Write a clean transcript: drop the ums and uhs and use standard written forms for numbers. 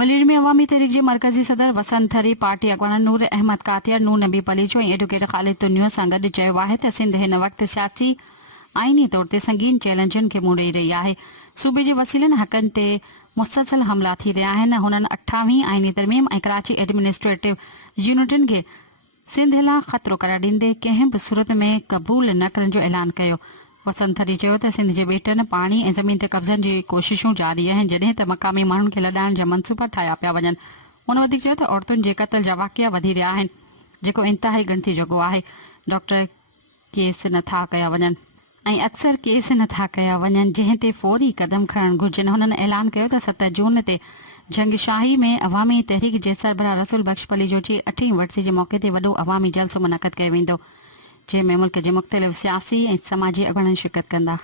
मलीर में अवामी तहरीक जे मरकज़ी सदर वसंत थरी पार्टी अगवान नूर अहमद कातियार नूर नबी पलीचो ऐं एडवोकेट ख़ालिद तुनियो सां गॾु चयो आहे त सिंध हिन वक़्तु सियासी आईनी तौर ते संगीन चैलेंजनि खे मुंहुं ॾेई रही आहे। सूबे जे वसीलनि हक़नि ते मुसलसल हमला थी रहिया आहिनि। हुननि 28वीं आईनी तरमीम ऐं कराची एडमिनिस्ट्रेटिव यूनिटनि खे सिंध लाइ ख़तरो करार ॾींदे कंहिं बि सूरत में क़बूल न करण जो ऐलान कयो। वसंत थरी चयो त सिंध जे ॿेटनि पाणी ऐं ज़मीन ते कब्ज़नि जी कोशिशूं जारी आहिनि, जॾहिं त मक़ामी माण्हुनि खे लॾाइण जा मनसूबा ठाहिया पिया वञनि। उन वधीक चयो त औरतुनि जे क़त्ल जा वाक़िया वधी रहिया आहिनि, जेको इंतिहाई गिणती जोॻो आहे। डॉक्टर केस नथा कया वञनि ऐं अक्सर केस नथा कया वञनि, जंहिं ते फौरी क़दम खणणु घुर्जनि। हुननि ऐलान कयो त 7 जून ते जंगशाही में अवामी तहरीक जे सरबराह रसूल बख्श पलीजो जी 8वीं वरसी जे मौक़े ते वॾो अवामी जलसो मुनक़द कयो वेंदो, जंहिं में मुल्क जे मुख़्तलिफ़ सियासी ऐं समाजी अॻवान शिरकत कंदा।